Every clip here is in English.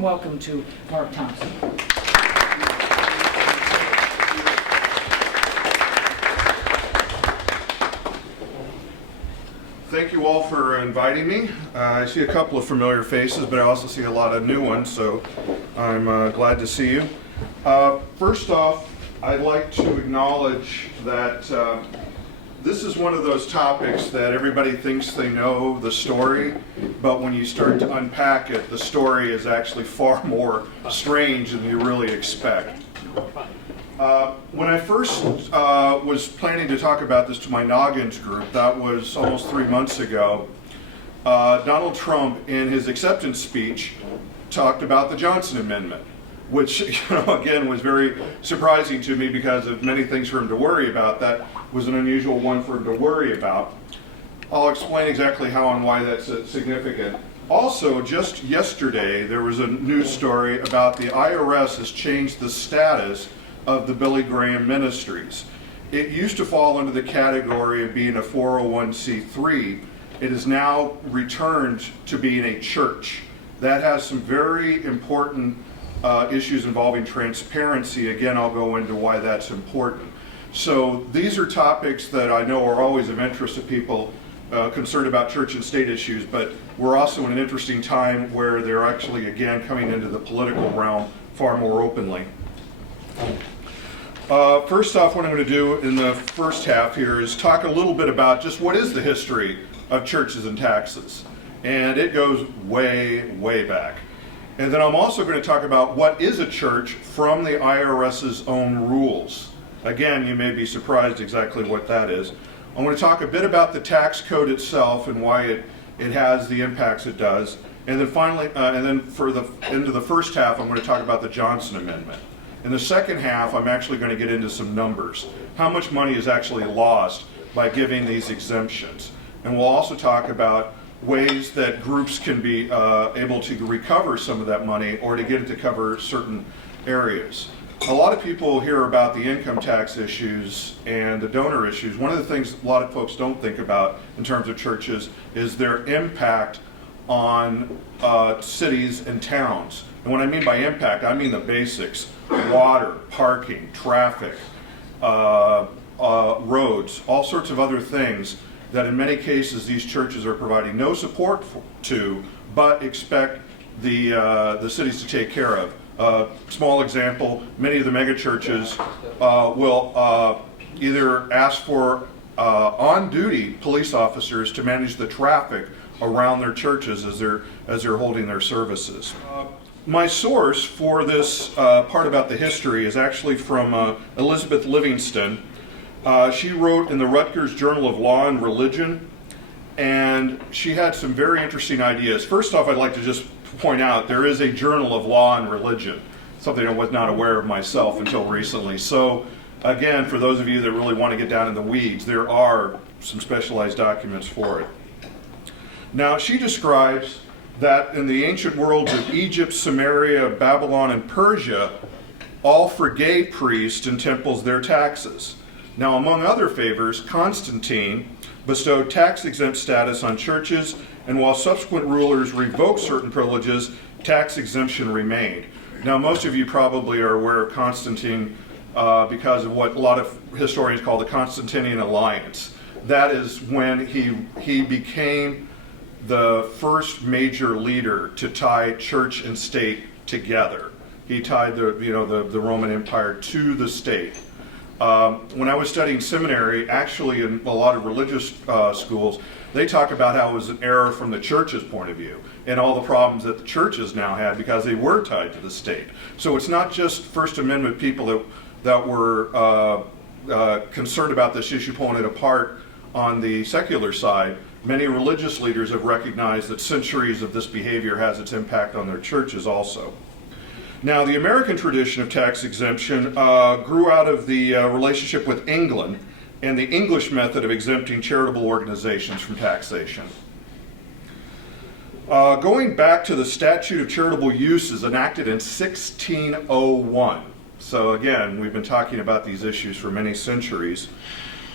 warm welcome to Mark Thompson. Thank you all for inviting me. I see a couple of familiar faces, but I also see a lot of new ones, so I'm glad to see you. First off, I'd like to acknowledge that this is one of those topics that everybody thinks they know the story, but when you start to unpack it, the story is actually far more strange than you really expect. When I first was planning to talk about this to my NOGGINS group, that was almost 3 months ago, Donald Trump, in his acceptance speech, talked about the Johnson Amendment, which, again, was very surprising to me because of many things for him to worry about. That was an unusual one for him to worry about. I'll explain exactly how and why that's significant. Also, just yesterday, there was a news story about the IRS has changed the status of the Billy Graham Ministries. It used to fall under the category of being a 401c3. It is now returned to being a church. That has some very important issues involving transparency. Again, I'll go into why that's important. So these are topics that I know are always of interest to people concerned about church and state issues, but we're also in an interesting time where they're actually, again, coming into the political realm far more openly. First off, what I'm going to do in the first half here is talk a little bit about just what is the history of churches and taxes. And it goes way, way back. And then I'm also going to talk about what is a church from the IRS's own rules. Again, you may be surprised exactly what that is. I'm going to talk a bit about the tax code itself and why it has the impacts it does. And then finally, into the first half, I'm going to talk about the Johnson Amendment. In the second half, I'm actually going to get into some numbers. How much money is actually lost by giving these exemptions? And we'll also talk about ways that groups can be able to recover some of that money or to get it to cover certain areas. A lot of people hear about the income tax issues and the donor issues. One of the things a lot of folks don't think about in terms of churches is their impact on cities and towns. And what I mean by impact, I mean the basics: water, parking, traffic, roads, all sorts of other things that in many cases these churches are providing no support to, but expect the cities to take care of. Small example, many of the mega churches will either ask for on-duty police officers to manage the traffic around their churches as they're holding their services. My source for this part about the history is actually from Elizabeth Livingston. She wrote in the Rutgers Journal of Law and Religion, and she had some very interesting ideas. First off, I'd like to just point out there is a Journal of Law and Religion, something I was not aware of myself until recently. So again, for those of you that really want to get down in the weeds, there are some specialized documents for it. Now, she describes that in the ancient worlds of Egypt, Samaria, Babylon, and Persia, all forgave priests and temples their taxes. Now, among other favors, Constantine bestowed tax-exempt status on churches, and while subsequent rulers revoked certain privileges, tax exemption remained. Now, most of you probably are aware of Constantine because of what a lot of historians call the Constantinian Alliance. That is when he became the first major leader to tie church and state together. He tied the Roman Empire to the state. When I was studying seminary, actually in a lot of religious schools, they talk about how it was an error from the church's point of view and all the problems that the churches now had because they were tied to the state. So it's not just First Amendment people that were concerned about this issue pulling it apart on the secular side. Many religious leaders have recognized that centuries of this behavior has its impact on their churches also. Now, the American tradition of tax exemption grew out of the relationship with England and the English method of exempting charitable organizations from taxation. Going back to the Statute of Charitable Uses enacted in 1601. So again, we've been talking about these issues for many centuries.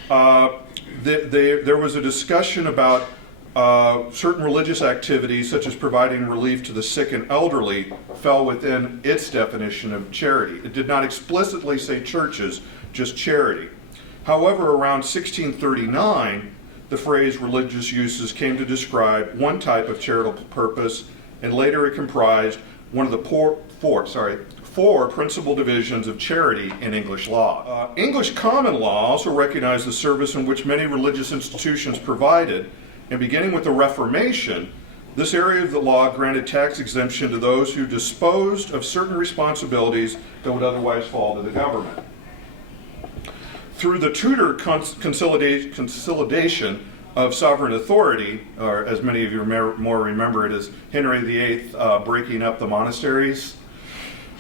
There was a discussion about Certain religious activities, such as providing relief to the sick and elderly, fell within its definition of charity. It did not explicitly say churches, just charity. However, around 1639, the phrase religious uses came to describe one type of charitable purpose, and later it comprised one of the four principal divisions of charity in English law. English common law also recognized the service in which many religious institutions provided, and beginning with the Reformation, this area of the law granted tax exemption to those who disposed of certain responsibilities that would otherwise fall to the government. Through the Tudor consolidation of sovereign authority, or as many of you more remember it as Henry VIII breaking up the monasteries,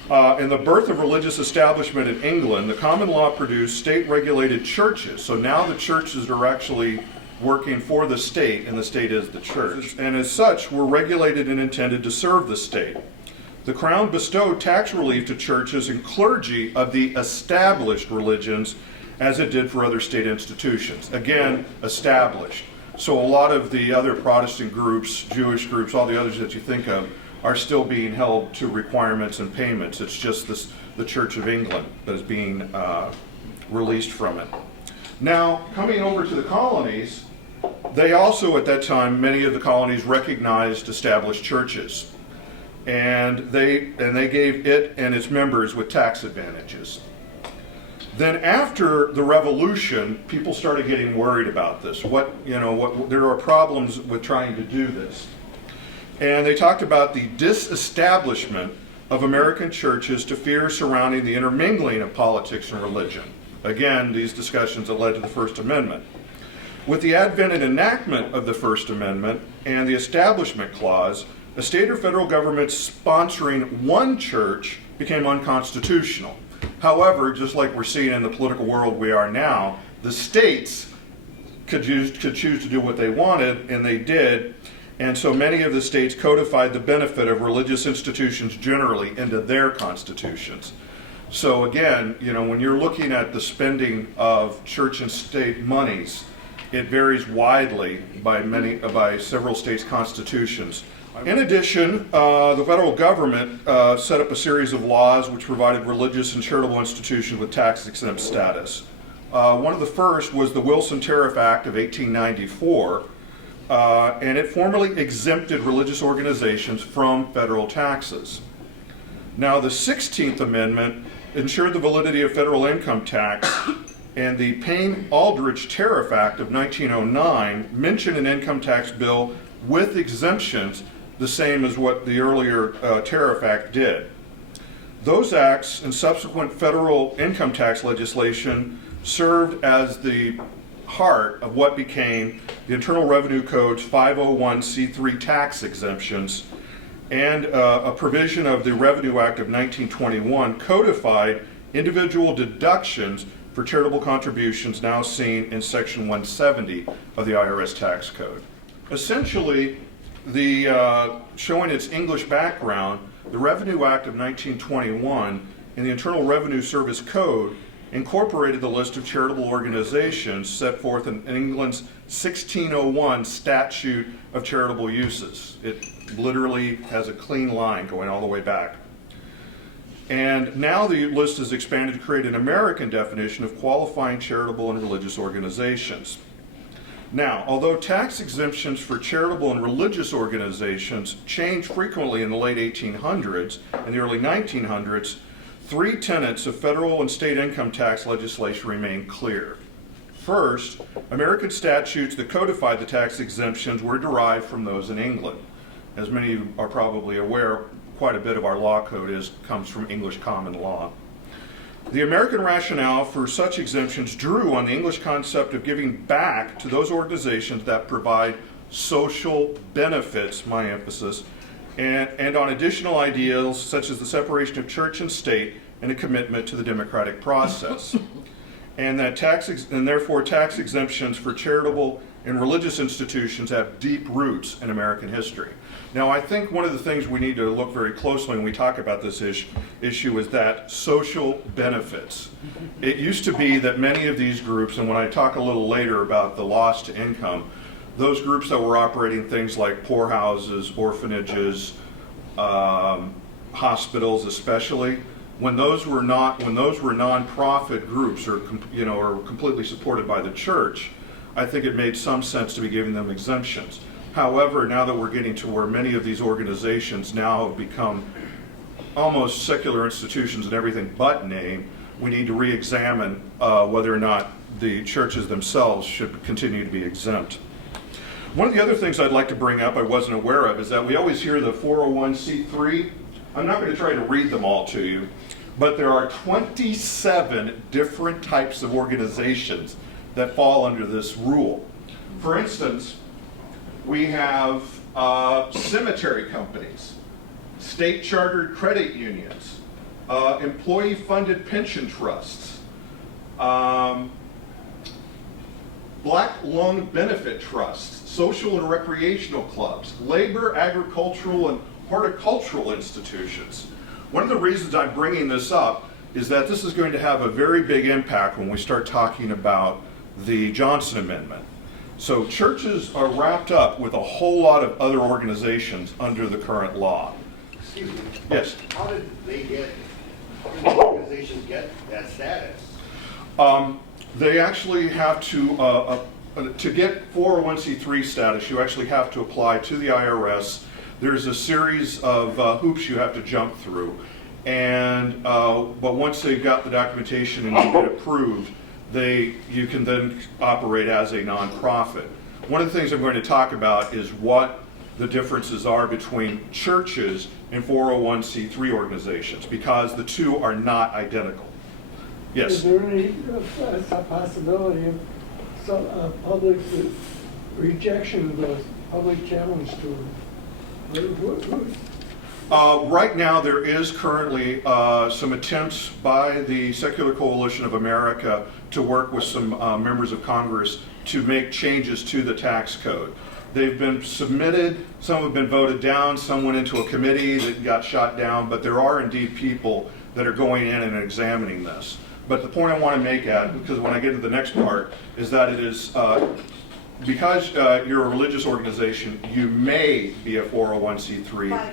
and the birth of religious establishment in England, the common law produced state-regulated churches. So now the churches are actually working for the state, and the state is the church. And as such, were regulated and intended to serve the state. The Crown bestowed tax relief to churches and clergy of the established religions, as it did for other state institutions. Again, established. So a lot of the other Protestant groups, Jewish groups, all the others that you think of, are still being held to requirements and payments. It's just the Church of England that is being released from it. Now, coming over to the colonies, they also, at that time, many of the colonies recognized established churches. And they gave it and its members with tax advantages. Then after the Revolution, people started getting worried about this. There are problems with trying to do this. And they talked about the disestablishment of American churches to fears surrounding the intermingling of politics and religion. Again, these discussions that led to the First Amendment. With the advent and enactment of the First Amendment and the Establishment Clause, a state or federal government sponsoring one church became unconstitutional. However, just like we're seeing in the political world we are now, the states could choose to do what they wanted, and they did. And so many of the states codified the benefit of religious institutions generally into their constitutions. So again, when you're looking at the spending of church and state monies, it varies widely by several states' constitutions. In addition, the federal government set up a series of laws which provided religious and charitable institutions with tax-exempt status. One of the first was the Wilson Tariff Act of 1894, and it formally exempted religious organizations from federal taxes. Now, the 16th Amendment ensured the validity of federal income tax, and the Payne-Aldrich Tariff Act of 1909 mentioned an income tax bill with exemptions, the same as what the earlier Tariff Act did. Those acts and subsequent federal income tax legislation served as the heart of what became the Internal Revenue Code's 501c3 tax exemptions, and a provision of the Revenue Act of 1921 codified individual deductions for charitable contributions now seen in Section 170 of the IRS tax code. Essentially, showing its English background, the Revenue Act of 1921 and the Internal Revenue Service Code incorporated the list of charitable organizations set forth in England's 1601 Statute of Charitable Uses. It literally has a clean line going all the way back. And now the list is expanded to create an American definition of qualifying charitable and religious organizations. Now, although tax exemptions for charitable and religious organizations changed frequently in the late 1800s and the early 1900s, three tenets of federal and state income tax legislation remain clear. First, American statutes that codified the tax exemptions were derived from those in England. As many of you are probably aware, quite a bit of our law code comes from English common law. The American rationale for such exemptions drew on the English concept of giving back to those organizations that provide social benefits, my emphasis, and on additional ideals such as the separation of church and state and a commitment to the democratic process. And therefore tax exemptions for charitable and religious institutions have deep roots in American history. Now, I think one of the things we need to look very closely when we talk about this issue is that social benefits. It used to be that many of these groups, and when I talk a little later about the loss to income, those groups that were operating things like poorhouses, orphanages, hospitals especially, when those were nonprofit groups or completely supported by the church, I think it made some sense to be giving them exemptions. However, now that we're getting to where many of these organizations now have become almost secular institutions in everything but name, we need to re-examine whether or not the churches themselves should continue to be exempt. One of the other things I'd like to bring up I wasn't aware of is that we always hear the 401c3. I'm not going to try to read them all to you, but there are 27 different types of organizations that fall under this rule. For instance, we have cemetery companies, state chartered credit unions, employee-funded pension trusts, black lung benefit trusts, social and recreational clubs, labor, agricultural, and horticultural institutions. One of the reasons I'm bringing this up is that this is going to have a very big impact when we start talking about the Johnson Amendment. So churches are wrapped up with a whole lot of other organizations under the current law. Excuse me. Yes. How did organizations get that status? They actually have to get 401c3 status, you actually have to apply to the IRS. There's a series of hoops you have to jump through. And but once they've got the documentation and you get approved, you can then operate as a nonprofit. One of the things I'm going to talk about is what the differences are between churches and 401c3 organizations, because the two are not identical. Yes? Is there any possibility of some public rejection of those, public challenge to them? Right now, there is currently some attempts by the Secular Coalition of America to work with some members of Congress to make changes to the tax code. They've been submitted, some have been voted down, some went into a committee that got shot down, but there are indeed people that are going in and examining this. But the point I want to make because when I get to the next part, is that it is, because you're a religious organization, you may be a 401c3.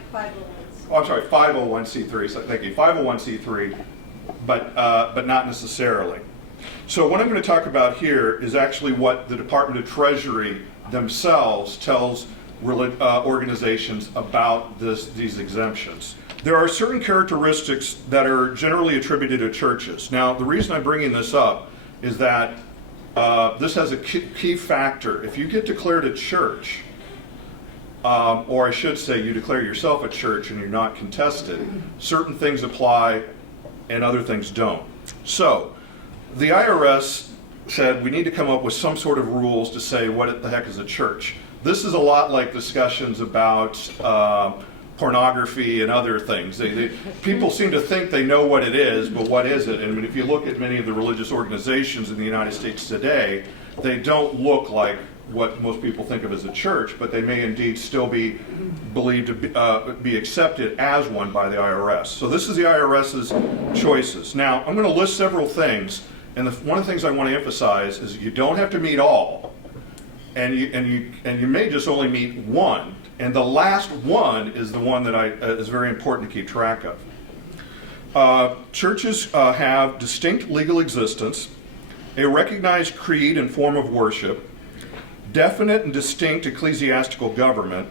Oh, I'm sorry, 501c3, so thank you, 501c3, but not necessarily. So what I'm going to talk about here is actually what the Department of Treasury themselves tells organizations about these exemptions. There are certain characteristics that are generally attributed to churches. Now, the reason I'm bringing this up is that this has a key factor. If you get declared a church, or I should say you declare yourself a church and you're not contested, certain things apply and other things don't. So the IRS said we need to come up with some sort of rules to say what the heck is a church. This is a lot like discussions about pornography and other things. People seem to think they know what it is, but what is it? And if you look at many of the religious organizations in the United States today, they don't look like what most people think of as a church, but they may indeed still be believed to be accepted as one by the IRS. So this is the IRS's choices. Now, I'm going to list several things, and one of the things I want to emphasize is you don't have to meet all, and you may just only meet one, and the last one is the one that is very important to keep track of. Churches have distinct legal existence, a recognized creed and form of worship, definite and distinct ecclesiastical government,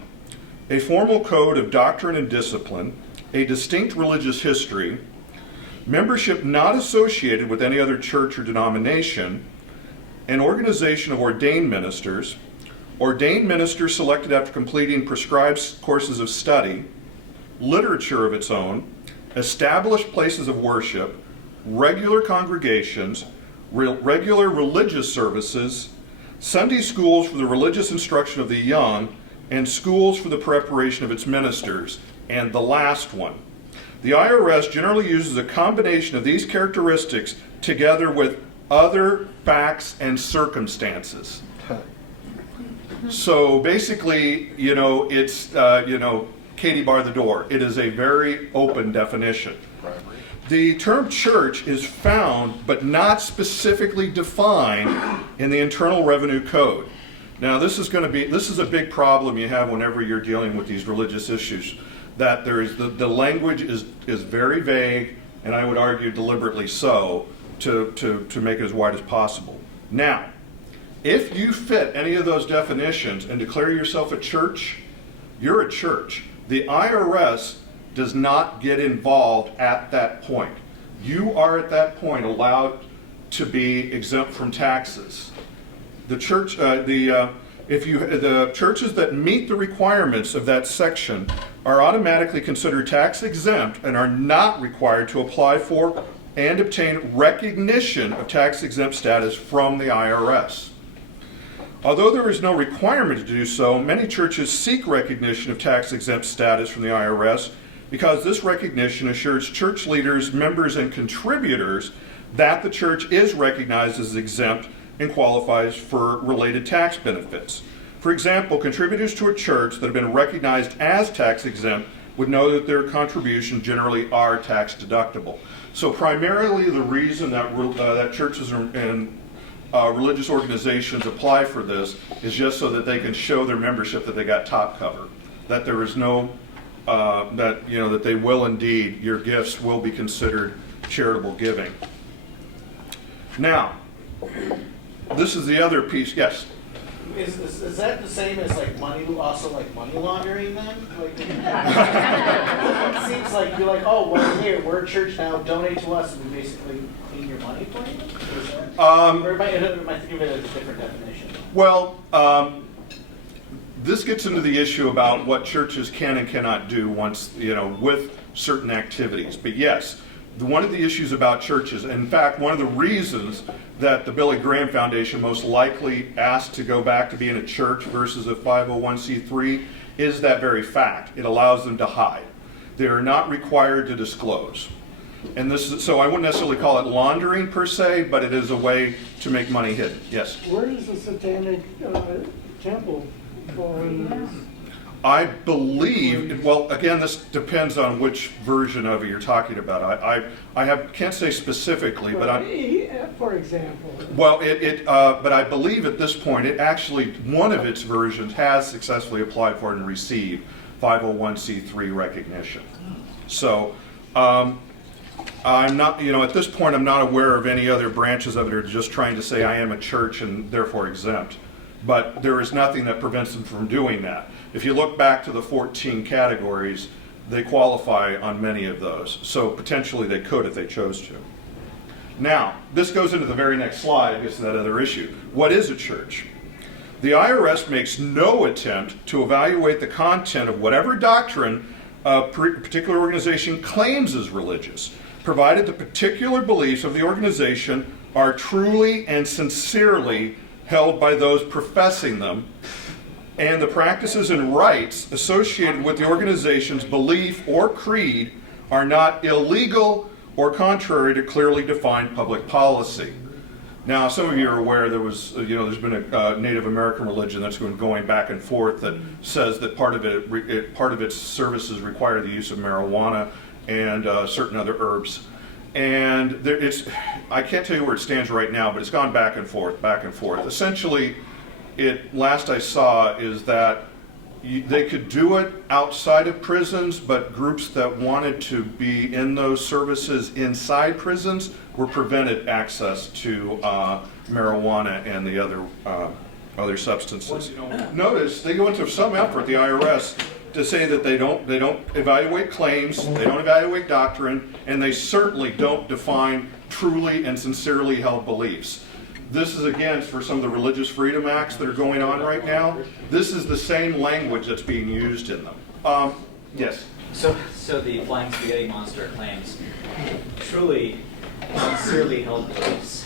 a formal code of doctrine and discipline, a distinct religious history, membership not associated with any other church or denomination, an organization of ordained ministers selected after completing prescribed courses of study, literature of its own, established places of worship, regular congregations, regular religious services, Sunday schools for the religious instruction of the young, and schools for the preparation of its ministers. And the last one. The IRS generally uses a combination of these characteristics together with other facts and circumstances. So basically, it's, Katie bar the door. It is a very open definition. The term church is found but not specifically defined in the Internal Revenue Code. Now, this is a big problem you have whenever you're dealing with these religious issues, that there is the language is very vague, and I would argue deliberately so, to make it as wide as possible. Now, if you fit any of those definitions and declare yourself a church, you're a church. The IRS does not get involved at that point. You are at that point allowed to be exempt from taxes. The church, the churches that meet the requirements of that section are automatically considered tax exempt and are not required to apply for and obtain recognition of tax exempt status from the IRS. Although there is no requirement to do so, many churches seek recognition of tax exempt status from the IRS because this recognition assures church leaders, members, and contributors that the church is recognized as exempt and qualifies for related tax benefits. For example, contributors to a church that have been recognized as tax exempt would know that their contributions generally are tax deductible. So primarily the reason that churches and religious organizations apply for this is just so that they can show their membership that they got top cover, that there is no, that they will indeed, your gifts will be considered charitable giving. Now, this is the other piece. Yes? Is that the same as like money, also like money laundering then? Like, it seems like you're like, oh, well, here, we're a church now, donate to us, and we basically clean your money for you? Or am I thinking of it as a different definition? Well, this gets into the issue about what churches can and cannot do once, with certain activities. But yes, one of the issues about churches, in fact, one of the reasons that the Billy Graham Foundation most likely asked to go back to being a church versus a 501c3 is that very fact. It allows them to hide. They are not required to disclose. And so I wouldn't necessarily call it laundering per se, but it is a way to make money hidden. Yes? Where does the Satanic Temple fall into this? I believe, well, again, this depends on which version of it you're talking about. I can't say specifically, but for example. Well, but I believe at this point, it actually, one of its versions has successfully applied for and received 501c3 recognition. So, I'm not, at this point, I'm not aware of any other branches of it or just trying to say I am a church and therefore exempt. But there is nothing that prevents them from doing that. If you look back to the 14 categories, they qualify on many of those. So potentially they could if they chose to. Now, this goes into the very next slide, gets to that other issue. What is a church? The IRS makes no attempt to evaluate the content of whatever doctrine a particular organization claims is religious, provided the particular beliefs of the organization are truly and sincerely held by those professing them, and the practices and rites associated with the organization's belief or creed are not illegal or contrary to clearly defined public policy. Now, some of you are aware there's been a Native American religion that's been going back and forth that says that part of its services require the use of marijuana and certain other herbs. And I can't tell you where it stands right now, but it's gone back and forth, back and forth. Essentially, last I saw is that they could do it outside of prisons, but groups that wanted to be in those services inside prisons were prevented access to marijuana and the other substances. Notice they go into some effort, the IRS, to say that they don't evaluate claims, they don't evaluate doctrine, and they certainly don't define truly and sincerely held beliefs. This is against, for some of the religious freedom acts that are going on right now, this is the same language that's being used in them. Yes? So the Flying Spaghetti Monster claims truly, sincerely held beliefs.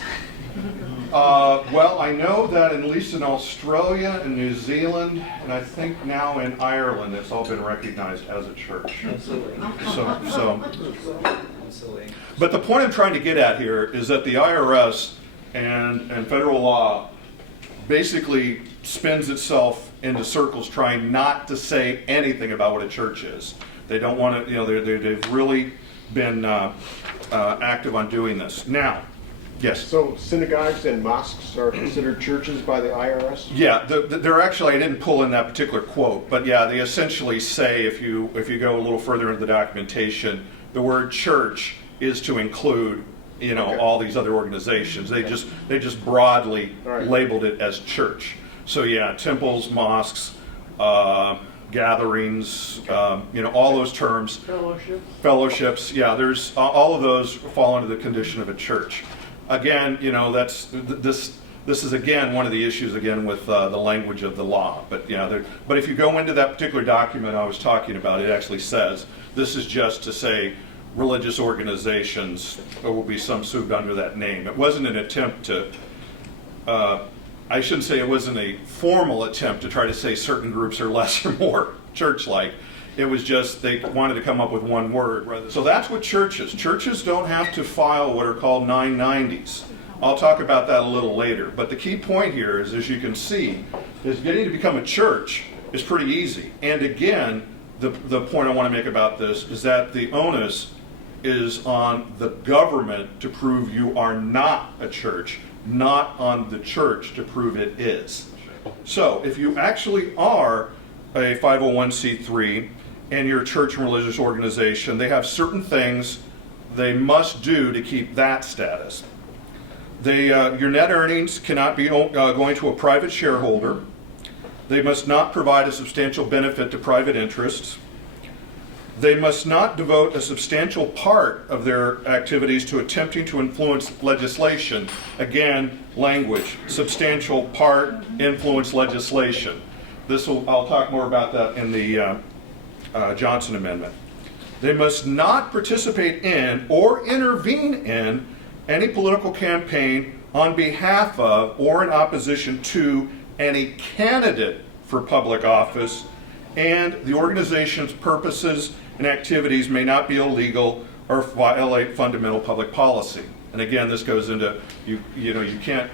Well, I know that at least in Australia and New Zealand, and I think now in Ireland, it's all been recognized as a church. Absolutely. Absolutely. But the point I'm trying to get at here is that the IRS and federal law basically spins itself into circles trying not to say anything about what a church is. They don't want to, they've really been active on doing this. Now, Yes. So synagogues and mosques are considered churches by the IRS? Yeah, they're actually, I didn't pull in that particular quote, but yeah, they essentially say, if you go a little further into the documentation, the word church is to include, you know, Okay. all these other organizations. They just broadly All right. labeled it as church. So yeah, temples, mosques, gatherings, you know, all those terms. Fellowships, yeah, there's all of those fall under the condition of a church. Again, you know, this is again one of the issues again with the language of the law. But yeah, but if you go into that particular document I was talking about, it actually says this is just to say religious organizations. There will be some sued under that name. It wasn't an attempt to. I shouldn't say it wasn't a formal attempt to try to say certain groups are less or more church-like. It was just they wanted to come up with one word. So that's what churches. Churches don't have to file what are called 990s. I'll talk about that a little later. But the key point here is, as you can see, is getting to become a church is pretty easy. And again, the point I want to make about this is that the onus is on the government to prove you are not a church, not on the church to prove it is. So if you actually are a 501c3 and you're a church and religious organization, they have certain things they must do to keep that status. Your net earnings cannot be going to a private shareholder. They must not provide a substantial benefit to private interests. They must not devote a substantial part of their activities to attempting to influence legislation. Again, language, substantial part, influence legislation. I'll talk more about that in the Johnson Amendment. They must not participate in or intervene in any political campaign on behalf of or in opposition to any candidate for public office, and the organization's purposes and activities may not be illegal or violate fundamental public policy. And again, this goes into, you can't,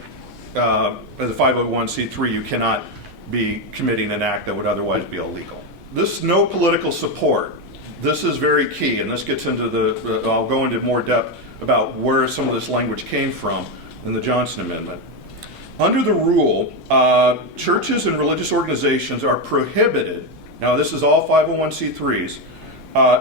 as a 501c3, you cannot be committing an act that would otherwise be illegal. This no political support, this is very key, and this gets into I'll go into more depth about where some of this language came from in the Johnson Amendment. Under the rule, churches and religious organizations are prohibited, now this is all 501c3s,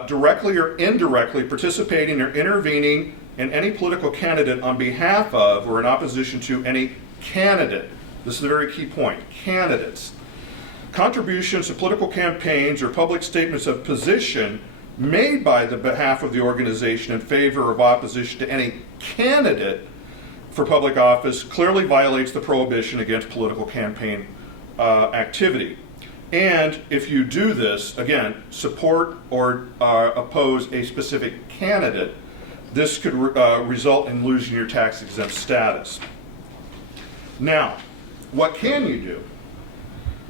directly or indirectly participating or intervening in any political candidate on behalf of or in opposition to any candidate. This is a very key point, candidates. Contributions to political campaigns or public statements of position made by the behalf of the organization in favor of opposition to any candidate for public office clearly violates the prohibition against political campaign activity. And if you do this, again, support or oppose a specific candidate, this could result in losing your tax-exempt status. Now, what can you do?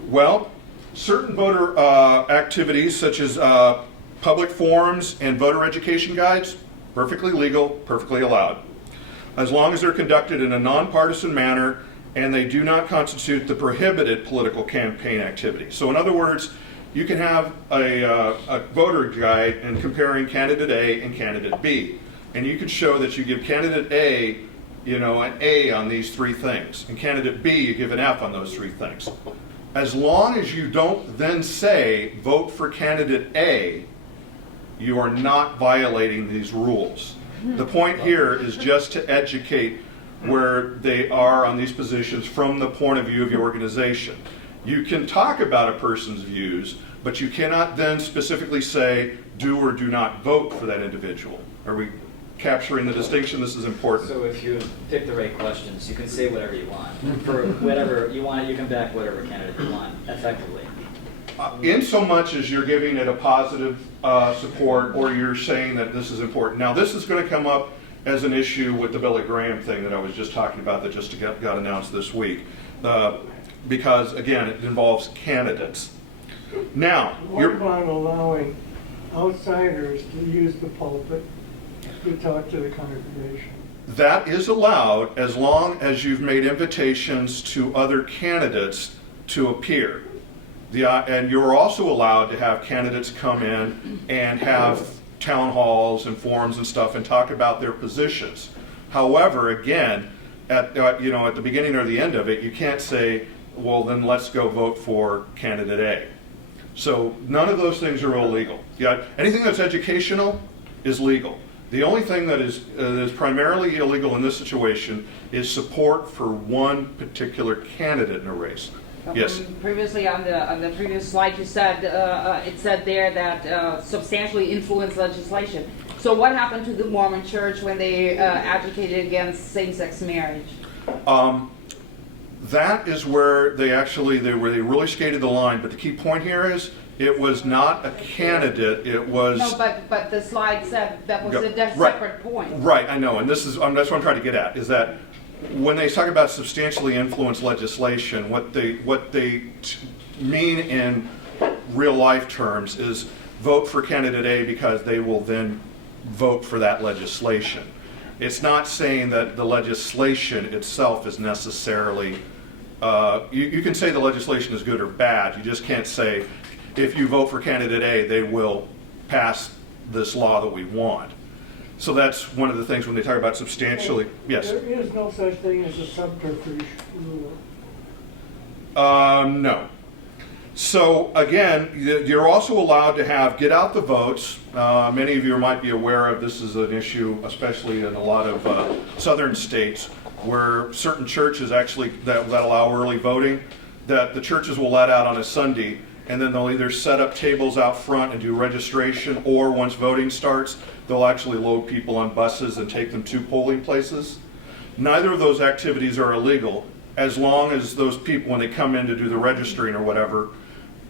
Well, certain voter activities such as public forums and voter education guides, perfectly legal, perfectly allowed, as long as they're conducted in a nonpartisan manner and they do not constitute the prohibited political campaign activity. So in other words, you can have a voter guide and comparing candidate A and candidate B. And you can show that you give candidate A, an A on these three things. And candidate B, you give an F on those three things. As long as you don't then say, vote for candidate A, you are not violating these rules. The point here is just to educate where they are on these positions from the point of view of your organization. You can talk about a person's views, but you cannot then specifically say, do or do not vote for that individual. Are we capturing the distinction? This is important. So if you pick the right questions, you can say whatever you want. For whatever you want, you can back whatever candidate you want, effectively. In so much as you're giving it a positive support or you're saying that this is important. Now this is going to come up as an issue with the Billy Graham thing that I was just talking about that just got announced this week. Because again, it involves candidates. Now, what about allowing outsiders to use the pulpit to talk to the congregation? that is allowed as long as you've made invitations to other candidates to appear. And you're also allowed to have candidates come in and have town halls and forums and stuff and talk about their positions. However, again, at the beginning or the end of it, you can't say, well, then let's go vote for candidate A. So none of those things are illegal. Yeah, anything that's educational is legal. The only thing that is primarily illegal in this situation is support for one particular candidate in a race. Yes. Previously on the previous slide, you said it said there that substantially influenced legislation. So what happened to the Mormon Church when they agitated against same-sex marriage? That is where they really skated the line. But the key point here is it was not a candidate. It was No, but the slide said that was a separate point. Right, I know, and that's what I'm trying to get at, is that when they talk about substantially influenced legislation, what they mean in real life terms is vote for candidate A because they will then vote for that legislation. It's not saying that the legislation itself is necessarily, you can say the legislation is good or bad, you just can't say if you vote for candidate A, they will pass this law that we want. So that's one of the things when they talk about substantially, yes? There is no such thing as a subterfuge rule. No. So again, you're also allowed to get out the votes. Many of you might be aware of this is an issue, especially in a lot of southern states, where certain churches actually that allow early voting, that the churches will let out on a Sunday, and then they'll either set up tables out front and do registration, or once voting starts, they'll actually load people on buses and take them to polling places. Neither of those activities are illegal, as long as those people, when they come in to do the registering or whatever,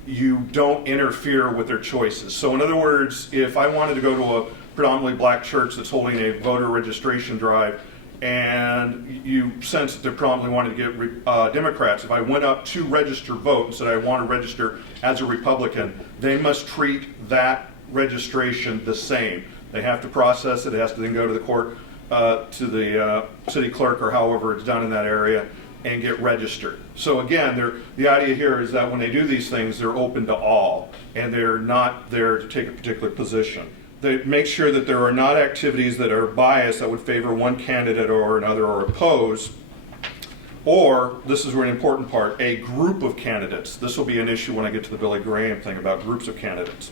you don't interfere with their choices. So in other words, if I wanted to go to a predominantly black church that's holding a voter registration drive, and you sense that they're predominantly wanting to get Democrats, if I went up to register vote and said I want to register as a Republican, they must treat that registration the same. They have to process it. It has to then go to the court, to the city clerk or however it's done in that area, and get registered. So again, the idea here is that when they do these things, they're open to all, and they're not there to take a particular position. They make sure that there are not activities that are biased that would favor one candidate or another or oppose, or, this is an important part, a group of candidates. This will be an issue when I get to the Billy Graham thing about groups of candidates.